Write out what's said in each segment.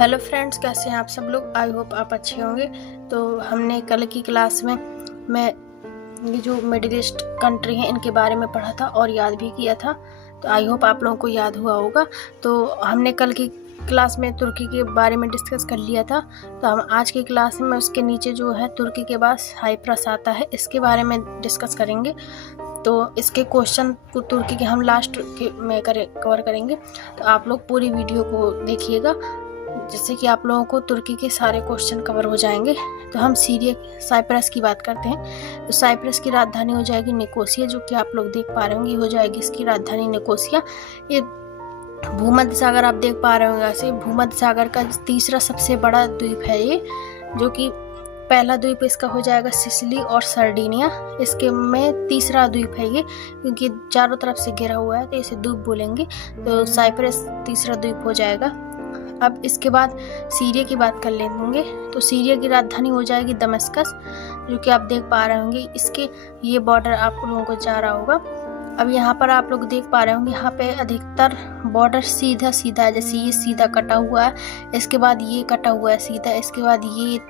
Hello friends, कैसे हैं आप सब लोग। आई होप आप अच्छे होंगे। तो हमने कल की क्लास में मैं ये जो मिडिल ईस्ट कंट्री हैं इनके बारे में पढ़ा था और याद भी किया था। तो आई होप आप लोगों को याद हुआ होगा। तो हमने कल की क्लास में तुर्की के बारे में डिस्कस कर लिया था। तो हम आज की क्लास में उसके नीचे जो है तुर्की के बाद साइप्रस आता है, इसके बारे में डिस्कस करेंगे। तो इसके क्वेश्चन को तुर्की के हम लास्ट में कवर करेंगे। तो आप लोग पूरी वीडियो को देखिएगा, जिससे कि आप लोगों को तुर्की के सारे क्वेश्चन कवर हो जाएंगे। तो हम साइप्रस की बात करते हैं। तो साइप्रस की राजधानी हो जाएगी निकोसिया, जो कि आप लोग देख पा रहे होंगे। हो जाएगी इसकी राजधानी निकोसिया। ये भूमध्य सागर आप देख पा रहे होंगे। ऐसे भूमध्य सागर का तीसरा सबसे बड़ा द्वीप है ये, जो कि पहला द्वीप इसका हो जाएगा सिसिली और सर्डिनिया। इसके में तीसरा द्वीप है ये, क्योंकि चारों तरफ से घिरा हुआ है तो इसे द्वीप बोलेंगे। तो साइप्रस तीसरा द्वीप हो जाएगा। अब इसके बाद सीरिया की बात कर लेंगे। तो सीरिया की राजधानी हो जाएगी दमिश्कस, जो कि आप देख पा रहे होंगे। इसके ये बॉर्डर आप लोगों को जा रहा होगा। अब यहाँ पर आप लोग देख पा रहे होंगे, यहाँ पे अधिकतर बॉर्डर सीधा सीधा है। जैसे ये सीधा कटा हुआ है, इसके बाद ये कटा हुआ है सीधा, इसके बाद ये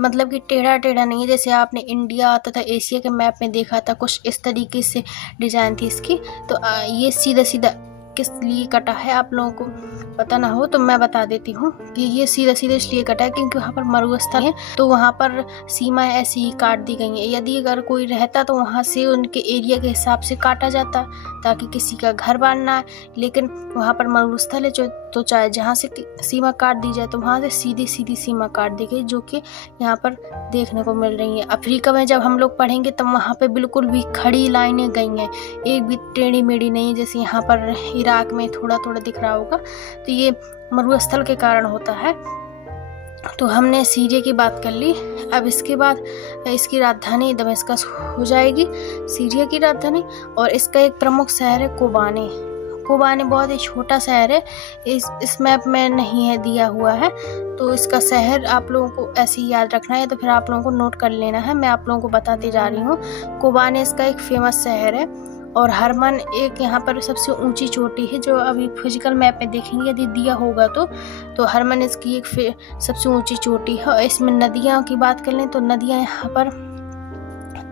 मतलब कि टेढ़ा टेढ़ा नहीं है। जैसे आपने इंडिया तथा एशिया के मैप में देखा था, कुछ इस तरीके से डिजाइन थी इसकी। तो ये सीधा सीधा किस लिए कटा है, आप लोगों को पता ना हो तो मैं बता देती हूँ कि ये सीधा सीधा इसलिए कटा है क्योंकि वहाँ पर मरुस्थल है, तो वहाँ पर सीमाएं ऐसी ही काट दी गई हैं। यदि अगर कोई रहता तो वहाँ से उनके एरिया के हिसाब से काटा जाता, ताकि किसी का घर बार ना आए। लेकिन वहाँ पर मरुस्थल है, जो तो चाहे जहाँ से सीमा काट दी जाए, तो वहाँ से सीधी सीधी सीमा काट दी गई, जो कि यहाँ पर देखने को मिल रही है। अफ्रीका में जब हम लोग पढ़ेंगे तब वहाँ पे बिल्कुल भी खड़ी लाइनें गई हैं, एक भी टेढ़ी मेढ़ी नहीं, जैसे यहाँ पर इराक में थोड़ा थोड़ा दिख रहा होगा। तो ये मरुस्थल के कारण होता है। तो हमने सीरिया की बात कर ली। अब इसके बाद इसकी राजधानी दमिश्कस हो जाएगी, सीरिया की राजधानी। और इसका एक प्रमुख शहर है कोबाने। कोबाने बहुत ही छोटा शहर है, इस मैप में नहीं है दिया हुआ है। तो इसका शहर आप लोगों को ऐसे ही याद रखना है, तो फिर आप लोगों को नोट कर लेना है। मैं आप लोगों को बताती जा रही हूँ। कोबाने इसका एक फेमस शहर है। और हरमन एक यहाँ पर सबसे ऊंची चोटी है, जो अभी फिजिकल मैप में देखेंगे यदि दिया होगा तो हरमन इसकी एक सबसे ऊंची चोटी है। और इसमें नदियाँ की बात कर लें तो नदियाँ यहाँ पर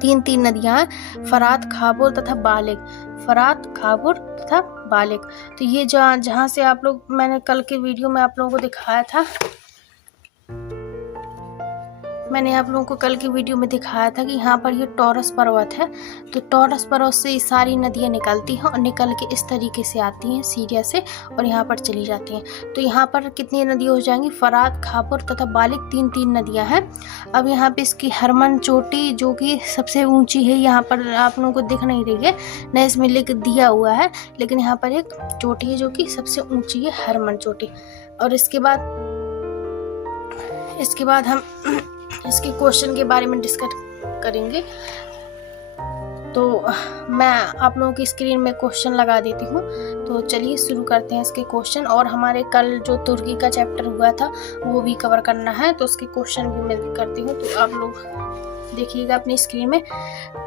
तीन नदियाँ हैं, फरात, खाबुर तथा बालिक। फरात, खाबुर तथा बालिक। तो ये जहाँ से आप लोग, मैंने कल के वीडियो में आप लोगों को दिखाया था, मैंने आप लोगों को कल की वीडियो में दिखाया था कि यहाँ पर ये टॉरस पर्वत है। तो टॉरस पर्वत से ये सारी नदियाँ निकलती हैं और निकल के इस तरीके से आती हैं सीरिया से और यहाँ पर चली जाती हैं। तो यहाँ पर कितनी नदियाँ हो जाएंगी, फरात, खाबुर तथा बालिक, तीन नदियाँ हैं। अब यहाँ पे इसकी हरमन चोटी, जो कि सबसे ऊंची है, यहाँ पर आप लोगों को दिख नहीं रही है, न इसमें लिख दिया हुआ है, लेकिन यहाँ पर एक चोटी है जो कि सबसे ऊंची है, हरमन चोटी। और इसके बाद हम इसके क्वेश्चन के बारे में डिस्कस करेंगे। तो मैं आप लोगों की स्क्रीन में क्वेश्चन लगा देती हूँ। तो चलिए शुरू करते हैं इसके क्वेश्चन। और हमारे कल जो तुर्की का चैप्टर हुआ था वो भी कवर करना है, तो उसके क्वेश्चन भी मैं करती हूँ। तो आप लोग देखिएगा अपनी स्क्रीन में।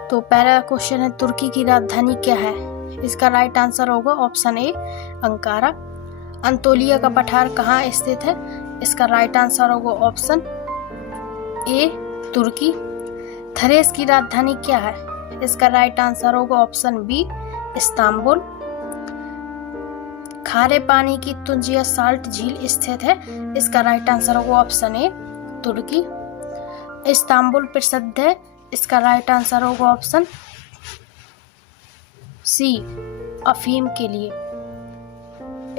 तो पहला क्वेश्चन है, तुर्की की राजधानी क्या है। इसका राइट आंसर होगा ऑप्शन ए, अंकारा। अंतोलिया का पठार कहाँ स्थित है। इसका राइट आंसर होगा ऑप्शन ए, तुर्की। थरेस की राजधानी क्या है। इसका राइट आंसर होगा ऑप्शन बी, इस्तांबुल। खारे पानी की तुंजिया साल्ट झील स्थित है। इसका राइट आंसर होगा ऑप्शन ए, तुर्की। इस्तांबुल प्रसिद्ध है। इसका राइट आंसर होगा ऑप्शन सी, अफीम के लिए।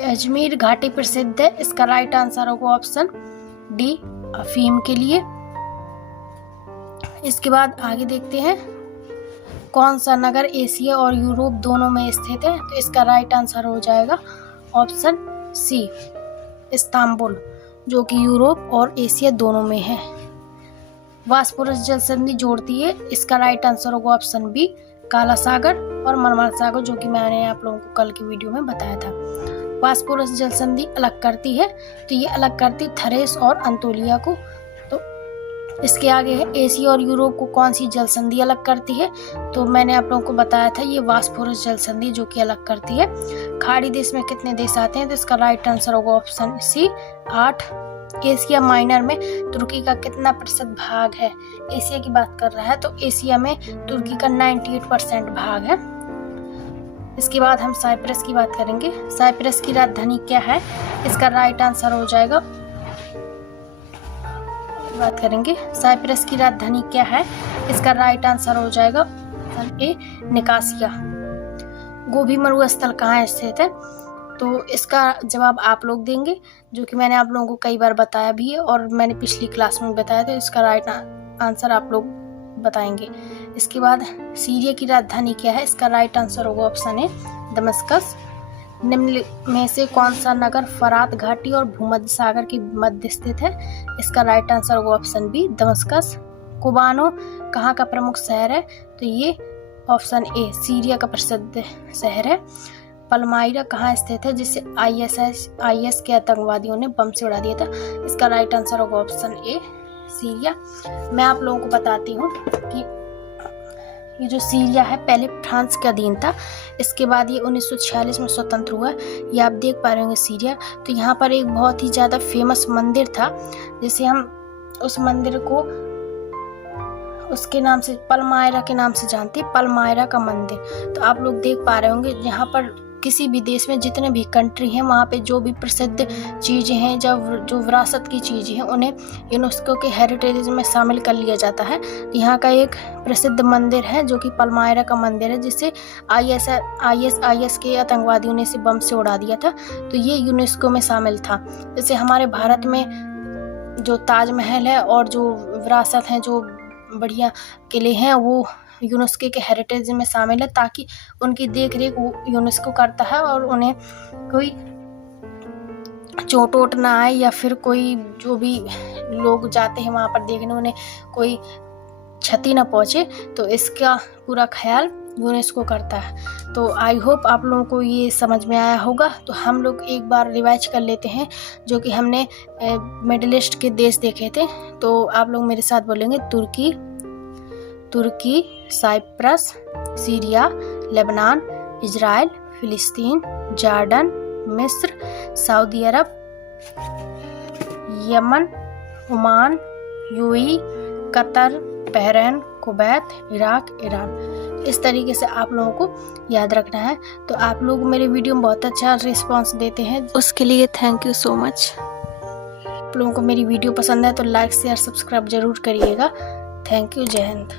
अजमेर घाटी प्रसिद्ध है। इसका राइट आंसर होगा ऑप्शन डी, अफीम के लिए। इसके बाद आगे देखते हैं, कौन सा नगर एशिया और यूरोप दोनों में स्थित है। तो इसका राइट आंसर हो जाएगा ऑप्शन सी, इस्तांबुल, जो कि यूरोप और एशिया दोनों में है। बॉस्फोरस जल संधि जोड़ती है। इसका राइट आंसर होगा ऑप्शन बी, काला सागर और मरमरा सागर, जो कि मैंने आप लोगों को कल की वीडियो में बताया था। बॉस्फोरस जल संधि अलग करती है, तो ये अलग करती थरेस और अंतोलिया को। तो इसके आगे है एशिया और यूरोप को कौन सी जल संधि अलग करती है, तो मैंने आप लोगों को बताया था ये बॉस्फोरस जल संधि जो कि अलग करती है। खाड़ी देश में कितने देश आते हैं, तो इसका राइट आंसर होगा ऑप्शन सी 8। एशिया माइनर में तुर्की का कितना प्रतिशत भाग है, एशिया की बात कर रहा है तो एशिया में तुर्की का 98% भाग है। इसके बाद हम साइप्रस की बात करेंगे। साइप्रस की राजधानी क्या है, इसका राइट आंसर हो जाएगा, बात करेंगे साइप्रस की राजधानी क्या है, इसका राइट आंसर हो जाएगा ए निकासिया। गोबी मरुस्थल कहाँ स्थित है, तो इसका जवाब आप लोग देंगे, जो कि मैंने आप लोगों को कई बार बताया भी है और मैंने पिछली क्लास में बताया था। इसका राइट आंसर आप लोग बताएंगे। इसके बाद सीरिया की राजधानी क्या है, इसका राइट आंसर होगा ऑप्शन ए दमस्कस। निम्न में से कौन सा नगर फरात घाटी और भूमध्य सागर के मध्य स्थित है, इसका राइट आंसर होगा ऑप्शन बी दमस्कस। कोबानो कहाँ का प्रमुख शहर है, तो ये ऑप्शन ए सीरिया का प्रसिद्ध शहर है। पलमायरा कहाँ स्थित है, जिसे आईएस के आतंकवादियों ने बम से उड़ा दिया था, इसका राइट आंसर होगा ऑप्शन ए सीरिया। मैं आप लोगों को बताती हूँ कि ये जो सीरिया है पहले फ्रांस के अधीन था, इसके बाद ये 1946 में स्वतंत्र हुआ। ये आप देख पा रहे होंगे सीरिया। तो यहाँ पर एक बहुत ही ज़्यादा फेमस मंदिर था, जिसे हम उस मंदिर को उसके नाम से पलमायरा के नाम से जानते हैं, पलमायरा का मंदिर। तो आप लोग देख पा रहे होंगे यहाँ पर किसी भी देश में जितने भी कंट्री हैं वहाँ पे जो भी प्रसिद्ध चीज़ें हैं, जो विरासत की चीज़ें हैं, उन्हें यूनेस्को के हेरिटेज में शामिल कर लिया जाता है। यहाँ का एक प्रसिद्ध मंदिर है जो कि पलमायरा का मंदिर है, जिसे आईएस के आतंकवादियों ने इसे बम से उड़ा दिया था। तो ये यूनेस्को में शामिल था। जैसे हमारे भारत में जो ताजमहल है और जो विरासत हैं, जो बढ़िया किले हैं, वो यूनेस्को के हेरिटेज में शामिल है, ताकि उनकी देख रेख यूनेस्को करता है और उन्हें कोई चोट वोट ना आए, या फिर कोई जो भी लोग जाते हैं वहाँ पर देखने उन्हें कोई क्षति ना पहुँचे। तो इसका पूरा ख्याल यूनेस्को करता है। तो आई होप आप लोगों को ये समझ में आया होगा। तो हम लोग एक बार रिवाइज कर लेते हैं जो कि हमने मिडिल ईस्ट के देश देखे थे। तो आप लोग मेरे साथ बोलेंगे Turkey, Cyprus, Syria, Lebanon, Israel, फिलिस्तीन, जॉर्डन, मिस्र, Saudi Arab, Yemen, Oman, UAE, Qatar, Bahrain, Kuwait, Iraq, Iran. इस तरीके से आप लोगों को याद रखना है। तो आप लोग मेरे वीडियो में बहुत अच्छा रिस्पांस देते हैं, उसके लिए थैंक यू सो मच। आप लोगों को मेरी वीडियो पसंद है तो लाइक शेयर सब्सक्राइब जरूर करिएगा। Thank you. जय हिंद।